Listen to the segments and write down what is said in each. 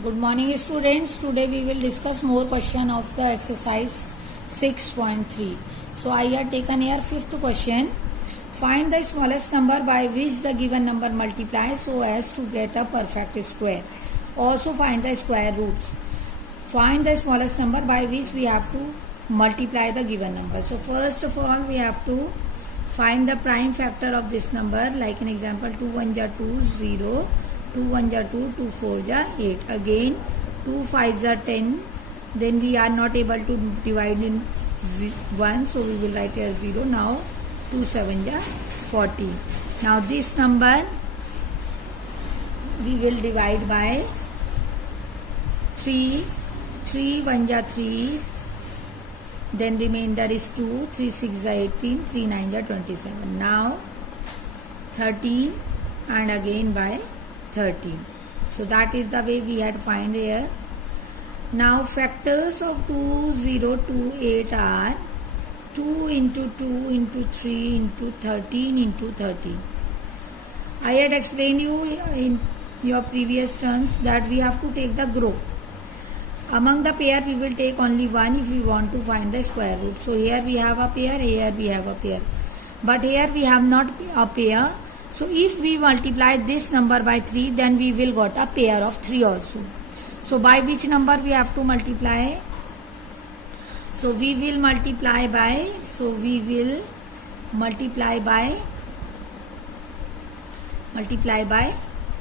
Good morning students. Today we will discuss more question of the exercise 6.3. So I have taken here fifth question. Find the smallest number by which the given number multiplies so as to get a perfect square. Also find the square roots. Find the smallest number by which we have to multiply the given number. So first of all we have to find the prime factor of this number. Like an example, 2 1 are 2, 0. 2 1 are 2, 2 4 are 8. Again 2 5 are 10. Then we are not able to divide in 1, so we will write here 0. Now 2 7 are 40. Now this number we will divide by 3. 3 1 are 3. Then remainder is 2. 3 6 are 18. 3 9 are 27. Now 13 and again by 13. So that is the way we had to find here. Now factors of 2 0 2 8 are 2 into 2 into 3 into 13 into 13. I had explained you in your previous turns that we have to take the group. Among the pair we will take only one if we want to find the square root. So here we have a pair, here we have a pair. But here we have not a pair. So if we multiply this number by 3, then we will got a pair of 3 also. So by which number we have to multiply? So we will multiply by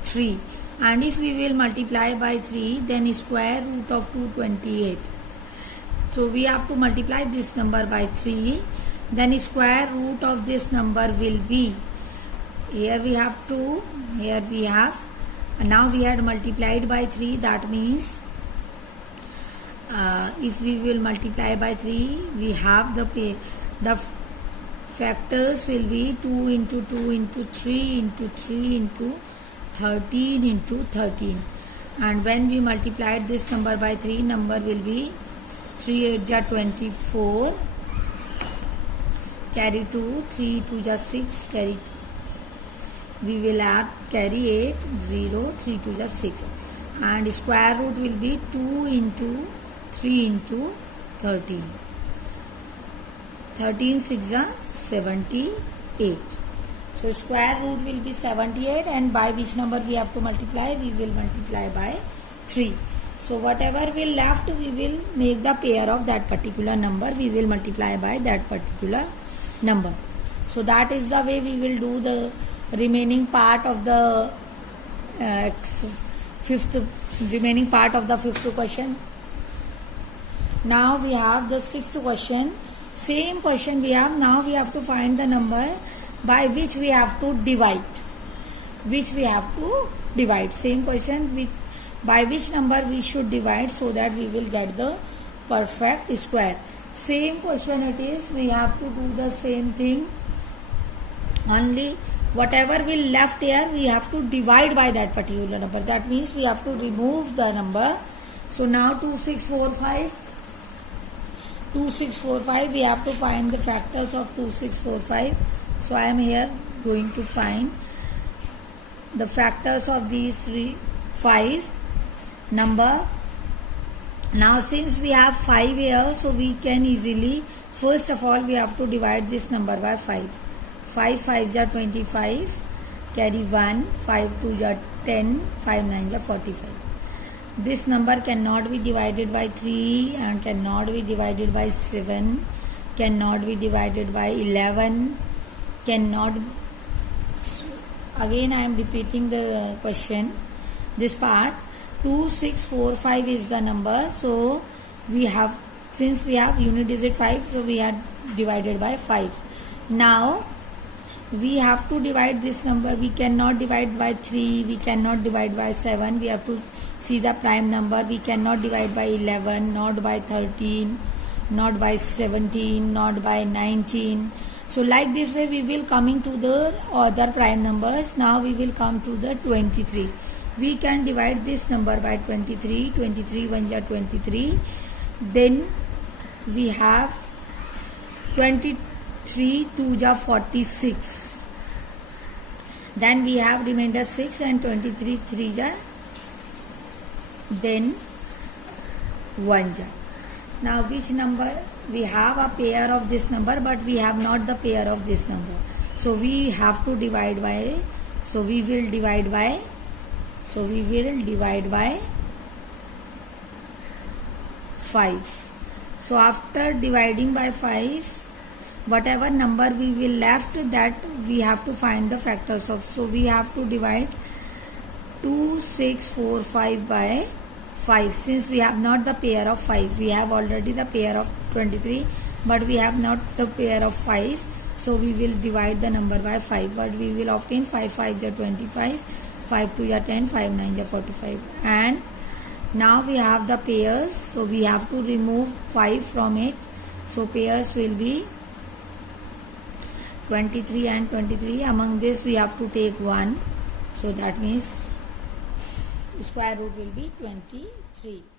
3. And if we will multiply by 3, then square root of 228. So we have to multiply this number by 3. Then square root of this number will be, here we have 2, here we have, and now we had multiplied by 3. That means if we will multiply by 3, we have the factors will be 2 into 2 into 3 into 3 into 13 into 13. And when we multiplied this number by 3, number will be 3 8 are 24, carry 2, 3 2 are 6, carry 2. We will add carry 8, 0, 3 2 are 6. And square root will be 2 into 3 into 13. 13 6 are 78. So square root will be 78, and by which number we have to multiply? We will multiply by 3. So whatever will left, we will make the pair of that particular number. We will multiply by that particular number. So that is the way we will do the remaining part of the fifth question. Now we have the sixth question. Same question we have. Now we have to find the number by which we have to divide. Same question, by which number we should divide so that we will get the perfect square. Same question it is. We have to do the same thing. Only whatever will left here, we have to divide by that particular number. That means we have to remove the number. So now 2645, we have to find the factors of 2645. So I am here going to find the factors of these 5 number. Now since we have 5 here, so we can easily, first of all we have to divide this number by 5. 5 5 are 25, carry 1, 5 2 are 10, 5 9 are 45. This number cannot be divided by 3 and cannot be divided by 7, cannot be divided by 11, cannot. Again I am repeating the question, this part. 2645 is the number. So we have, since we have unit digit 5, so we had divided by 5. Now we have to divide this number. We cannot divide by 3, we cannot divide by 7. We have to see the prime number. We cannot divide by 11, not by 13, not by 17, not by 19. So like this way we will coming to the other prime numbers. Now we will come to the 23. We can divide this number by 23. 23 1 are 23. Then we have 23 2 are 46. Then we have remainder 6 and 23 3 are then 1 ja. Now which number? We have a pair of this number, but we have not the pair of this number. So we have to divide by, so we will divide by 5. So after dividing by 5, whatever number we will left, that we have to find the factors of. So we have to divide 2, 6, 4, 5 by 5. Since we have not the pair of 5, we have already the pair of 23, but we have not the pair of 5. So we will divide the number by 5, but we will obtain 5 5 are 25, 5 2 are 10, 5 9 are 45. And now we have the pairs, so we have to remove 5 from it. So pairs will be 23 and 23. Among this we have to take 1. So that means square root will be 23.